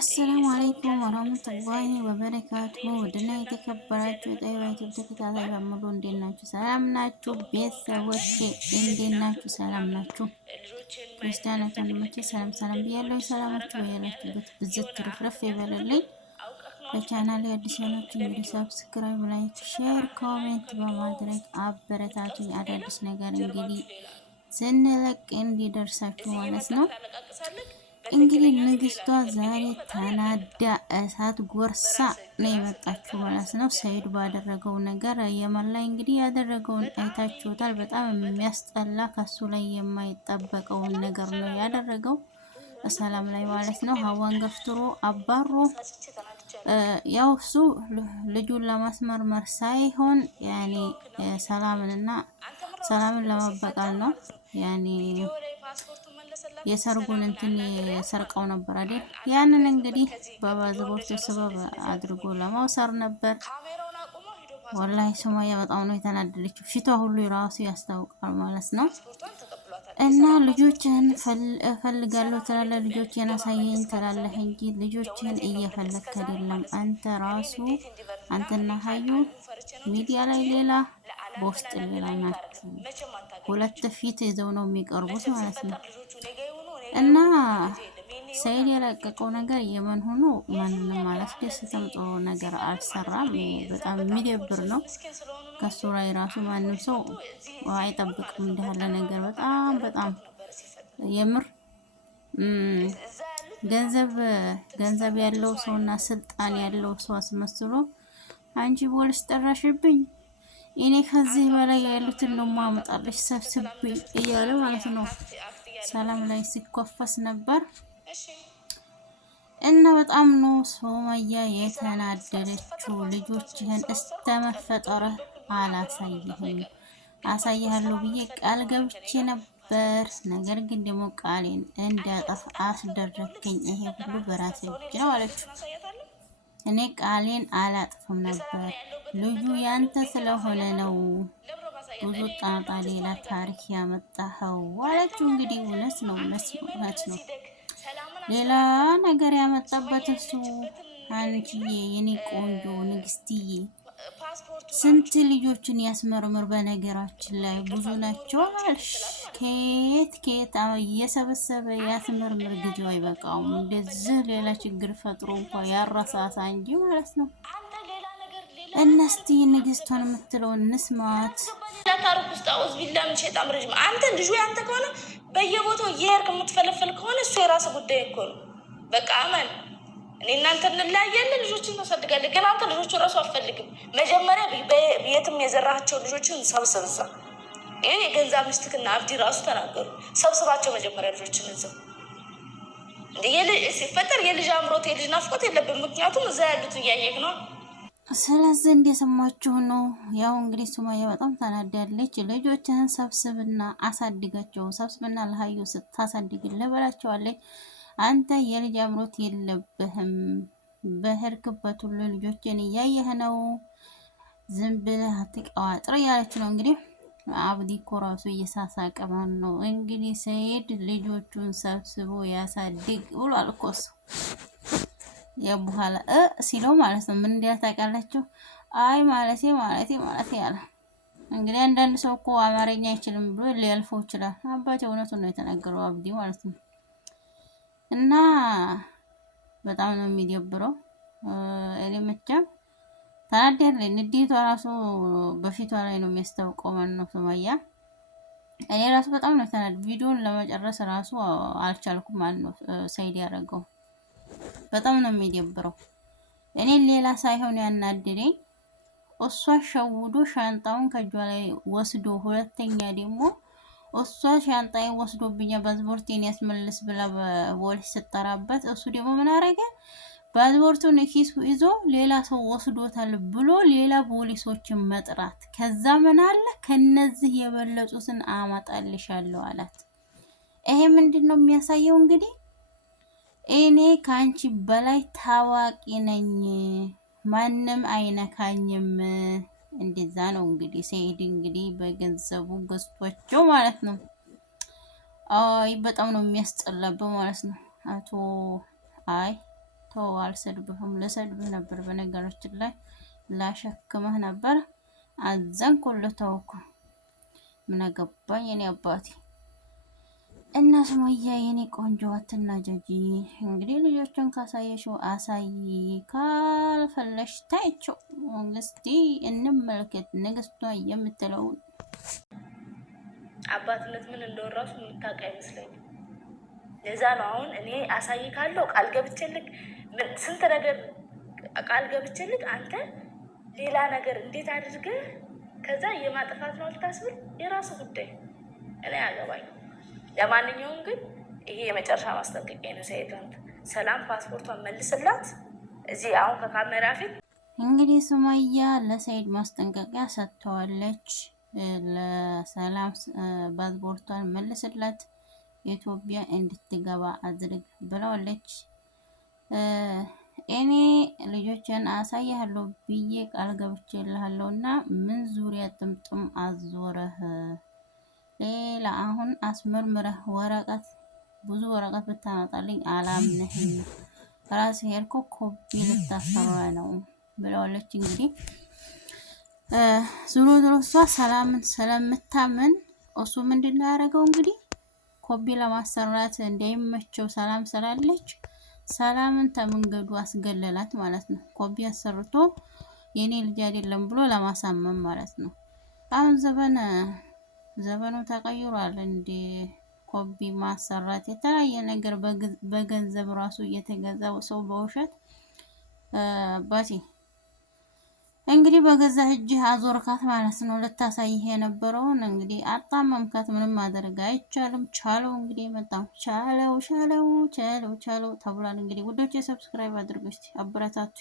አሰላሙ አለይኩም ወራህመቱላሂ ወበረካቱሁ። ውድና የተከበራችሁ የጠይባ ዩቲዩብ ተከታታይ በሙሉ እንዴት ናችሁ? ሰላም ናችሁ? ቤተሰቦቼ እንዴት ናችሁ? ሰላም ናችሁ? ክርስቲያናት ወንድሞቼ ሰላም ሰላም ብያለሁ። ሰላማችሁ ያላችሁበት ብዝት ትርፍርፍ ይበልልኝ። ለቻናሌ አዲስ የሆናችሁ እንግዲህ ሰብስክራይብ፣ ላይክ፣ ሼር፣ ኮሜንት በማድረግ አበረታቱኝ። አዳዲስ ነገር እንግዲህ ስንለቅ እንዲደርሳችሁ ማለት ነው። እንግዲህ ንግስቷ ዛሬ ተናዳ እሳት ጎርሳ ነው የመጣችው ማለት ነው። ሰይድ ባደረገው ነገር የመን ላይ እንግዲህ ያደረገውን አይታችሁታል። በጣም የሚያስጠላ ከሱ ላይ የማይጠበቀውን ነገር ነው ያደረገው ሰላም ላይ ማለት ነው። ሀዋን ገፍትሮ አባሮ ያው እሱ ልጁን ለማስመርመር ሳይሆን ያኔ ሰላምን ለመበቀል ነው ያኔ የሰርጉን እንትን የሰርቀው ነበር አይደል? ያንን እንግዲህ በባዝቦት ሰበብ አድርጎ ለማውሰር ነበር። ወላሂ ሱማያ በጣም ነው የተናደደችው። ፊቷ ሁሉ ራሱ ያስታውቃል ማለት ነው። እና ልጆችህን እፈልጋለሁ ትላለህ፣ ልጆችህን አሳየኝ ትላለህ እንጂ ልጆችህን እየፈለግክ አይደለም። አንተ ራሱ አንተና ሀዩ ሚዲያ ላይ ሌላ በውስጥ ሌላ ናችሁ። ሁለት ፊት ይዘው ነው የሚቀርቡት ማለት ነው። እና ሰይድ የለቀቀው ነገር የመን ሆኖ ማንንም አላስደስትም። ጥሩ ነገር አልሰራም። በጣም የሚደብር ነው። ከሱ ላይ ራሱ ማንም ሰው አይጠብቅም እንዲህ ያለ ነገር። በጣም የምር ገንዘብ ያለው ሰውና ስልጣን ያለው ሰው አስመስሎ አንቺ ፖሊስ ጠራሽብኝ፣ እኔ ከዚህ በላይ ያሉትን ነው ማመጣለሽ ሰብስብኝ እያለ ማለት ነው ሰላም ላይ ሲኮፈስ ነበር። እና በጣም ነው ሱመያ የተናደደችው። ልጆችህን እስተመፈጠረ አላሳይህም፣ አሳይሃለሁ ብዬ ቃል ገብቼ ነበር። ነገር ግን ደግሞ ቃሌን እንዳጠፍ አስደረከኝ። ይሄ ሁሉ በራሴ እጅ ነው አለችው። እኔ ቃሌን አላጥፍም ነበር፣ ልጁ ያንተ ስለሆነ ነው ብዙ ጣጣ ሌላ ታሪክ ያመጣኸው አለችው። እንግዲህ እውነት ነው። ሌላ ነገር ያመጣበት እሱ አንቺዬ የኔ ቆንጆ ንግስትዬ ስንት ልጆችን ያስመርምር። በነገራችን ላይ ብዙ ናቸው አልሽ። ከየት እየሰበሰበ ያስመርምር። ጊዜው አይበቃውም። እንደዚህ ሌላ ችግር ፈጥሮ እንኳ ያረሳሳ እንጂ ማለት ነው። እነስቲ ንግስቷን የምትለውን እንስማት። ታሪክ ውስጥ አውዝ ቢላ ምን ሸጣም ረጅም አንተ ልጁ ያንተ ከሆነ በየቦታው እየሄድክ የምትፈለፈል ከሆነ እሱ የራስ ጉዳይ እኮ ነው። በቃ አመን እኔ እናንተ እንለያያለን፣ ልጆችን ታሳድጋለህ። ግን አንተ ልጆቹ እራሱ አትፈልግም። መጀመሪያ የትም የዘራቸው ልጆችን ሰብስብዛ። ይሄ የገንዛ ሚስትክና አብዲ ራሱ ተናገሩ። ሰብስባቸው መጀመሪያ ልጆችን እዛው ሲፈጠር የልጅ አምሮት የልጅ ናፍቆት የለብን። ምክንያቱም እዛ ያሉት እያየክ ነው። ስለዚህ እንደሰማችሁ ነው። ያው እንግዲህ ሱማያ በጣም ተናዳለች። ልጆችህን ሰብስብና አሳድጋቸው፣ ሰብስብና ለሀዩ ስታሳድግልህ በላቸዋለች። አንተ የልጅ አምሮት የለብህም፣ በሄድክበት ሁሉ ልጆችን እያየህ ነው፣ ዝም ብለህ አትቀዋጥር እያለች ነው። እንግዲህ አብዲ እኮ ራሱ እየሳሳቀ ማን ነው እንግዲህ ሰይድ ልጆቹን ሰብስቦ ያሳድግ ብሏል እኮ እሱ የበኋላ ሲለው ማለት ነው። ምን እንዲያ ታውቃላችሁ? አይ ማለቴ ያለ እንግዲህ አንዳንድ ሰው እኮ አማርኛ አይችልም ብሎ ሊያልፈው ይችላል። አባቴ እውነቱን ነው የተናገረው አብዲ ማለት ነው። እና በጣም ነው የሚደብረው። እኔ መቼም ተናደርኩኝ። ንዴቷ ራሱ በፊቷ ላይ ነው የሚያስታውቀው ማለት ነው ሱመያ። እኔ ራሱ በጣም ነው ተናደድኩ። ቪዲዮን ለመጨረስ ራሱ አልቻልኩም ማለት ነው። ሰይድ ያደረገው በጣም ነው የሚደብረው። እኔን ሌላ ሳይሆን ያናደደኝ እሷ ሸውዶ ሻንጣውን ከእጇ ላይ ወስዶ፣ ሁለተኛ ደግሞ እሷ ሻንጣዬን ወስዶብኛል ፓስፖርቴን ያስመልስ ብላ በፖሊስ ስጠራበት እሱ ደግሞ ምን አረገ? ፓስፖርቱን ኪሱ ይዞ ሌላ ሰው ወስዶታል ብሎ ሌላ ፖሊሶችን መጥራት። ከዛ ምን አለ ከነዚህ የበለጡትን አማጣልሻለሁ አላት። ይሄ ምንድን ነው የሚያሳየው? እንግዲህ እኔ ከአንቺ በላይ ታዋቂ ነኝ፣ ማንም አይነካኝም። እንደዛ ነው እንግዲህ ሰይድ እንግዲህ በገንዘቡ ገዝቷቸው ማለት ነው። አይ በጣም ነው የሚያስጠላበው ማለት ነው። አይ ተው አልሰድብህም፣ ልሰድብህ ነበር በነገራችን ላይ ላሸክመህ ነበር። አዘንኩልህ፣ ተውኩ። ምን አገባኝ እኔ አባቴ። እና ሱመያ የኔ ቆንጆ አትናጀጂ። እንግዲህ ልጆችን ካሳየሽው አሳይ፣ ካልፈለሽ ታይቸው። እስቲ እንመልከት ንግስቷ የምትለውን። አባትነት ምን እንደሆነ ራሱ የምታውቅ አይመስለኝም። ለዛ ነው አሁን እኔ አሳይ ካለው ቃል ገብቼልክ ስንት ነገር ቃል ገብቼልክ አንተ ሌላ ነገር እንዴት አድርገህ ከዛ የማጥፋት ነው ልታስብል፣ የራሱ ጉዳይ እኔ አገባኝ። ለማንኛውም ግን ይሄ የመጨረሻ ማስጠንቀቂያ ነው። ሰይጣን ሰላም ፓስፖርቷን መልስላት። እዚህ አሁን ከካሜራ ፊት እንግዲህ ሱመያ ለሰይድ ማስጠንቀቂያ ሰጥተዋለች። ለሰላም ፓስፖርቷን መልስላት፣ ኢትዮጵያ እንድትገባ አድርግ ብለዋለች። እኔ ልጆችን አሳያለሁ ብዬ ቃል ገብቼልሃለሁ እና ምን ዙሪያ ጥምጥም አዞረህ? ሌላ አሁን አስመርምረህ ወረቀት ብዙ ወረቀት ብታመጣልኝ አላምንህም። ራስህ ሄድኮ ኮፒ ልታሰራ ነው ብለዋለች። እንግዲህ ዙሮ ዙሮ እሷ ሰላምን ስለምታምን እሱ ምንድን ነው ያደረገው? እንግዲህ ኮፒ ለማሰራት እንዳይመቸው ሰላም ስላለች ሰላምን ተመንገዱ አስገለላት ማለት ነው። ኮፒ አሰርቶ የኔ ልጅ አይደለም ብሎ ለማሳመን ማለት ነው። አሁን ዘመኑ ተቀይሯል። እንደ ኮፒ ማሰራት የተለያየ ነገር በገንዘብ ራሱ እየተገዛ ሰው በውሸት አባቴ እንግዲህ በገዛ እጅህ አዞርካት ማለት ነው። ልታሳይህ የነበረውን እንግዲህ አጣመምካት። ምንም ማድረግ አይቻልም። ቻለው እንግዲህ መጣው ቻለው ተብሏል። እንግዲህ ውዶቼ ሰብስክራይብ አድርጉ እስቲ አበረታቱ።